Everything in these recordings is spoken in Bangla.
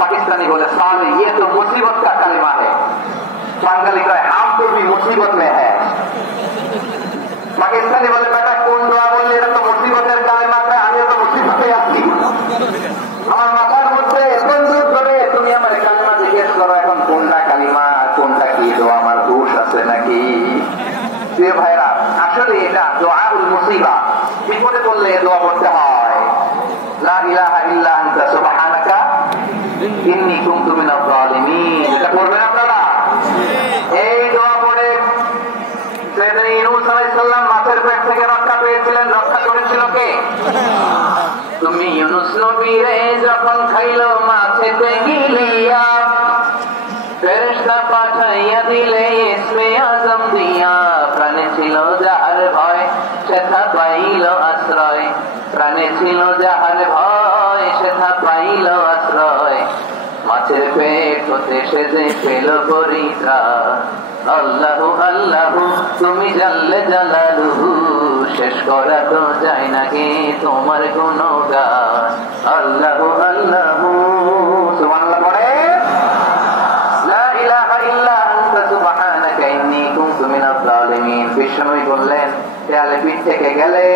पाकिस्तानी बोले साले ये तो मुसीबत का कलमा है। बंगाली कहे हम तो भी मुसीबत में है। पाकिस्तानी बोले बेटा कौन दुआ बोलले এটা তো মুসিবতের কালেমা, আমি তো মুসিবতে আছি। আমার মাথার মধ্যে এখন দূর করে তুমি আমার কালেমা জিজ্ঞেস করো এখন কোনটা কালিমা কোনটা কি দোয়া, আমার দোষ আছে নাকি? প্রিয় ভাইরা, আসলে এটা দোয়াউল মুসিবা, বিপদে পড়লে এই দোয়া পড়তে হয়। লা ইলাহা ইল্লা আনতা সুবহানাকা ইন্নী কুনতু মিনাজ জালিমিন। এটা পড়বেন আপনারা। এই দোয়া পড়ে সাইয়েদনা ইউনূস আলাইহিস সালাম মাছের পেট থেকে রক্ষা পেয়েছিলেন। রক্ষা করেছিল কে? তুমি ইউনূস নবীরে যখন খাইলো মাছেতে গিলিয়া, ফেরেশতা পাঠাইয়া দিলে ইসমে আজম দিয়া। প্রাণে ছিল যাহার ভয় সেথা পাইল আশ্রয়, প্রাণে ছিল যাহার ভয় সেথা পাইল আশ্রয়। মাছের পেট হতে সে যে পেল পরিত্রাণ। আল্লাহু আল্লাহু তুমি জাল্লে জালালুহু, শেষ করা তো যায় না গে তোমার গুণগান। আল্লাহু আল্লাহু সুবহানাল্লাহ পড়ে। লা ইলাহা ইল্লা আনতা সুবহানাকা ইন্নী কুনতু মিনাজ জালিমিন। বিষ্ণুই বললেন দেয়ালে পিঠ থেকে গেলে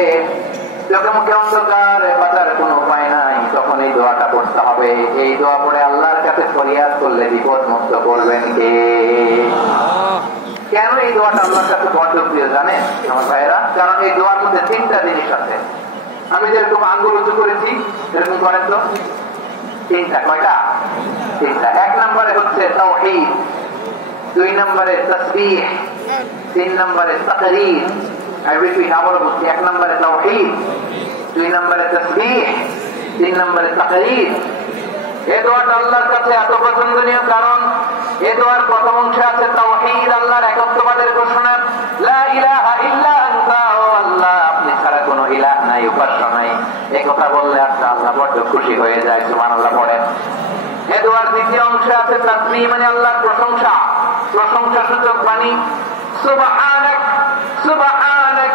চোখে মুখে অন্ধকার, বাঁচার কোনো উপায় নাই, তখন এই দোয়াটা পড়তে হবে। এই দোয়া পড়ে আল্লাহর কাছে ফরিয়াদ করলে বিপদ মুক্ত করবেন কে? কেন এই দোয়াটা আল্লাহর কাছে বড় প্রিয় জানেন আমার ভাইয়েরা? কারণ এই দোয়ার মধ্যে তিনটা জিনিস আছে। আমি যেরকম আঙ্গুল উঁচু করেছি এরকম করেন তো তিনটা। কয়টা? তিনটা। এক নম্বরে হচ্ছে তাওহীদ, দুই নম্বরে তাসবিহ, তিন নম্বরে তাকরীর। I repeat, আবার বলছি, এক নম্বরে তাওহীদ, দুই নম্বরে তাসবিহ, তিন নম্বরে তাকরীর। এই দোয়াটা আল্লাহর কাছে এত পছন্দনীয় কারণ এই দোয়ার প্রথম অংশে আছে তাওহীদ, আল্লাহর একত্ববাদের ঘোষণা। লা ইলাহা ইল্লা আনতা, ও আল্লাহ আপনি ছাড়া কোনো ইলাহ নাই, উপাস্য নাই। এই কথা বললে আপনার আল্লাহ বড় খুশি হয়ে যায়। সুবহানাল্লাহ পড়েন। এই দোয়ার দ্বিতীয় অংশে আছে তাসবিহ, মানে আল্লাহর প্রশংসা, প্রশংসা সূচক বাণী। সুবহানাক সুবহানাক